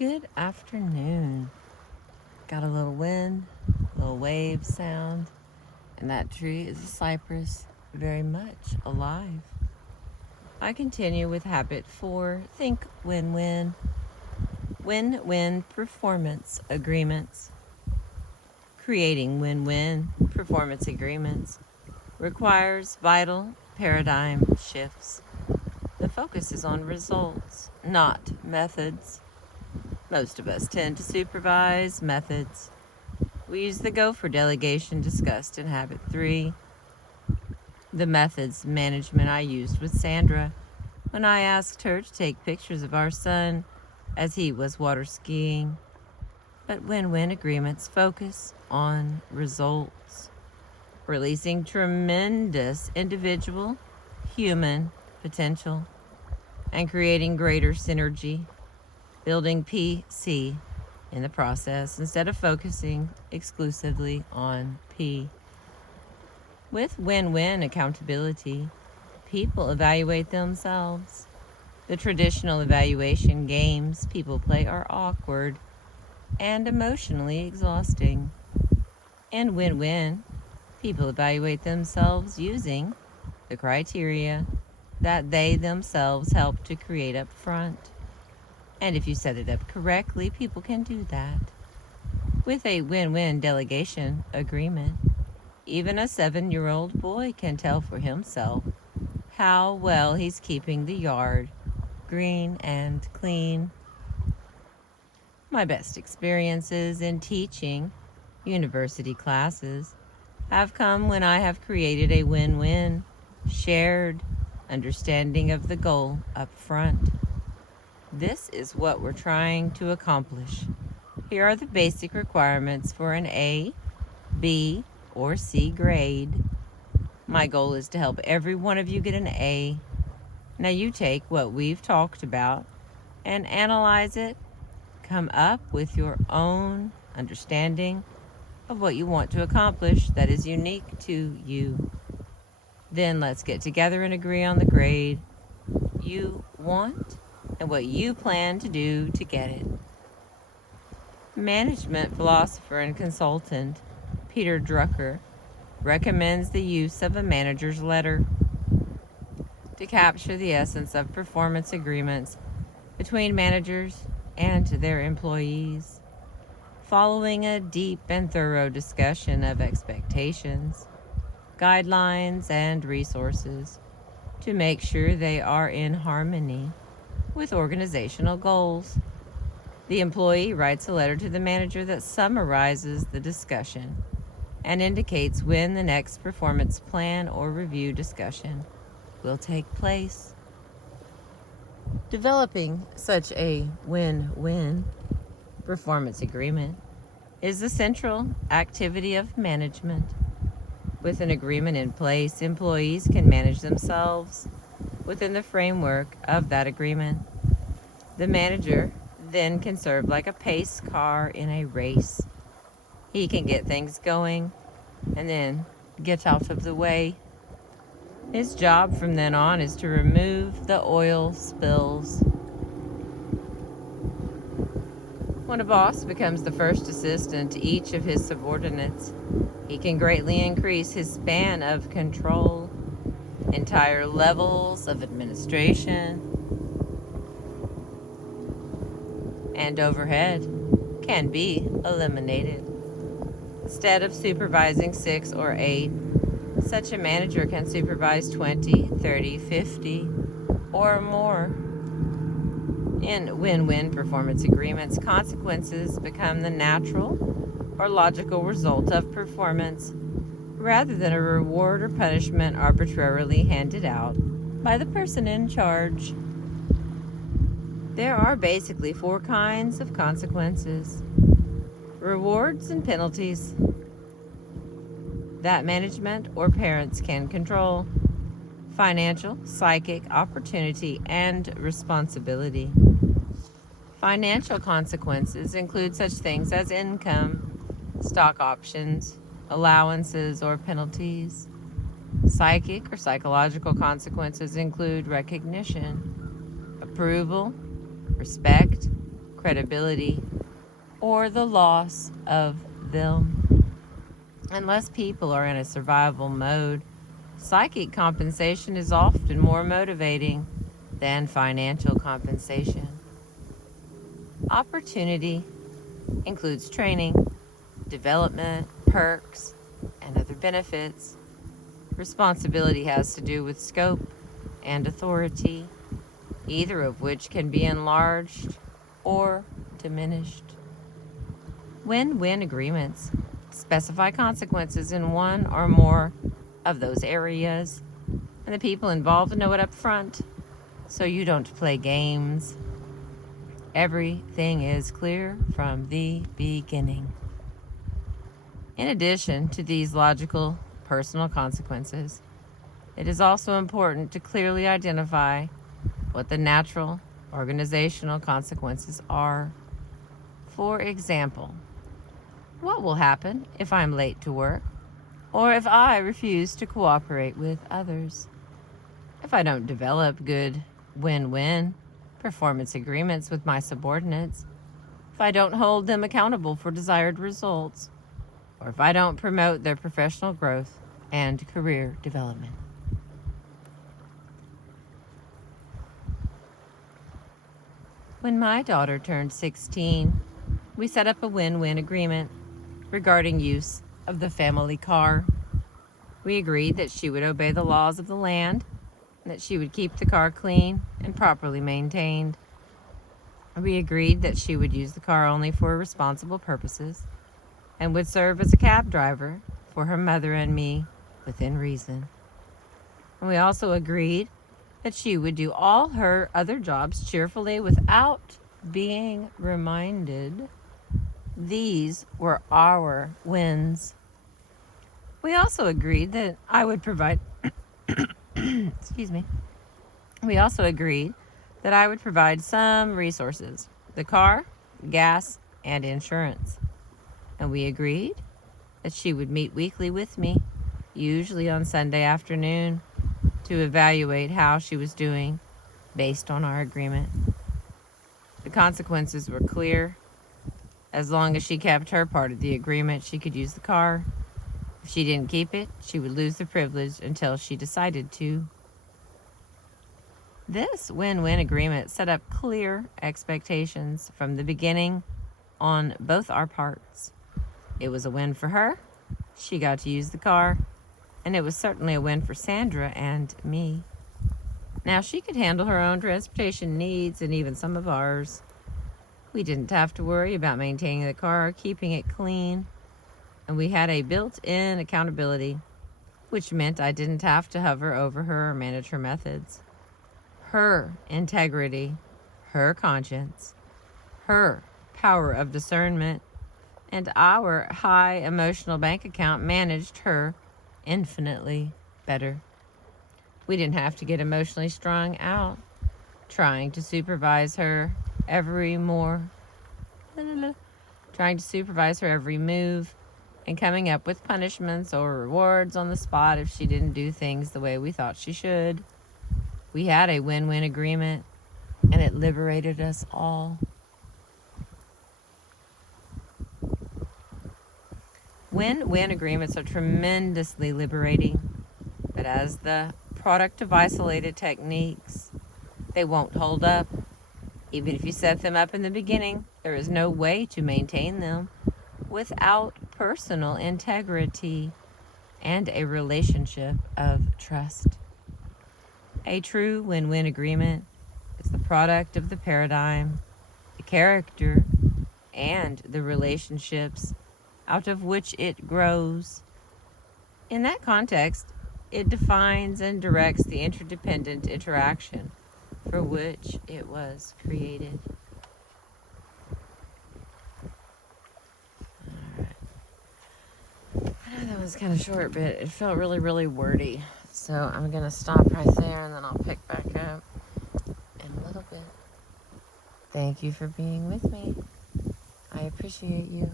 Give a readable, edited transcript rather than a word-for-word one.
Good afternoon. Got a little wind, a little wave sound, and that tree is a cypress, very much alive. I continue with habit 4, think win-win. Win-win performance agreements. Creating win-win performance agreements requires vital paradigm shifts. The focus is on results, not methods. Most of us tend to supervise methods. We use the Go for delegation discussed in Habit 3. The methods management I used with Sandra when I asked her to take pictures of our son as he was water skiing. But win-win agreements focus on results, releasing tremendous individual, human potential, and creating greater synergy, building PC in the process instead of focusing exclusively on P. With win-win accountability, people evaluate themselves. The traditional evaluation games people play are awkward and emotionally exhausting. In win-win, people evaluate themselves using the criteria that they themselves help to create up front. And if you set it up correctly, people can do that. With a win-win delegation agreement, even a 7-year-old boy can tell for himself how well he's keeping the yard green and clean. My best experiences in teaching university classes have come when I have created a win-win, shared understanding of the goal up front. This is what we're trying to accomplish. Here are the basic requirements for an A, B, or C grade. My goal is to help every one of you get an A. Now you take what we've talked about and analyze it. Come up with your own understanding of what you want to accomplish that is unique to you. Then let's get together and agree on the grade you want and what you plan to do to get it. Management philosopher and consultant Peter Drucker recommends the use of a manager's letter to capture the essence of performance agreements between managers and their employees. Following a deep and thorough discussion of expectations, guidelines, and resources to make sure they are in harmony with organizational goals. The employee writes a letter to the manager that summarizes the discussion and indicates when the next performance plan or review discussion will take place. Developing such a win-win performance agreement is the central activity of management. With an agreement in place, employees can manage themselves within the framework of that agreement. The manager then can serve like a pace car in a race. He can get things going and then get out of the way. His job from then on is to remove the oil spills. When a boss becomes the first assistant to each of his subordinates, he can greatly increase his span of control. Entire levels of administration and overhead can be eliminated. Instead of supervising 6 or 8, such a manager can supervise 20, 30, 50, or more. In win-win performance agreements, consequences become the natural or logical result of performance, rather than a reward or punishment arbitrarily handed out by the person in charge. There are basically 4 kinds of consequences: rewards and penalties that management or parents can control, financial, psychic, opportunity, and responsibility. Financial consequences include such things as income, stock options, allowances, or penalties. Psychic or psychological consequences include recognition, approval, respect, credibility, or the loss of them. Unless people are in a survival mode, psychic compensation is often more motivating than financial compensation. Opportunity includes training, development, perks, and other benefits. Responsibility has to do with scope and authority, either of which can be enlarged or diminished. Win-win agreements specify consequences in one or more of those areas, and the people involved know it up front, so you don't play games. Everything is clear from the beginning. In addition to these logical personal consequences, it is also important to clearly identify what the natural organizational consequences are. For example, what will happen if I'm late to work, or if I refuse to cooperate with others? If I don't develop good win-win performance agreements with my subordinates, if I don't hold them accountable for desired results, or if I don't promote their professional growth and career development. When my daughter turned 16, we set up a win-win agreement regarding use of the family car. We agreed that she would obey the laws of the land and that she would keep the car clean and properly maintained. We agreed that she would use the car only for responsible purposes and would serve as a cab driver for her mother and me within reason. And we also agreed that she would do all her other jobs cheerfully without being reminded. These were our wins. We also agreed that I would provide excuse me. We also agreed that I would provide some resources: the car, gas, and insurance. And we agreed that she would meet weekly with me, usually on Sunday afternoon, to evaluate how she was doing based on our agreement. The consequences were clear. As long as she kept her part of the agreement, she could use the car. If she didn't keep it, she would lose the privilege until she decided to. This win-win agreement set up clear expectations from the beginning on both our parts. It was a win for her. She got to use the car, and it was certainly a win for Sandra and me. Now she could handle her own transportation needs and even some of ours. We didn't have to worry about maintaining the car or keeping it clean, and we had a built-in accountability, which meant I didn't have to hover over her or manage her methods. Her integrity, her conscience, her power of discernment, and our high emotional bank account managed her infinitely better. We didn't have to get emotionally strung out trying to supervise her every move and coming up with punishments or rewards on the spot if she didn't do things the way we thought she should. We had a win-win agreement, and it liberated us all. Win-win agreements are tremendously liberating, but as the product of isolated techniques, they won't hold up. Even if you set them up in the beginning, there is no way to maintain them without personal integrity and a relationship of trust. A true win-win agreement is the product of the paradigm, the character, and the relationships out of which it grows. In that context, it defines and directs the interdependent interaction for which it was created. Alright. I know that was kind of short, but it felt really, really wordy. So I'm going to stop right there, and then I'll pick back up in a little bit. Thank you for being with me. I appreciate you.